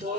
2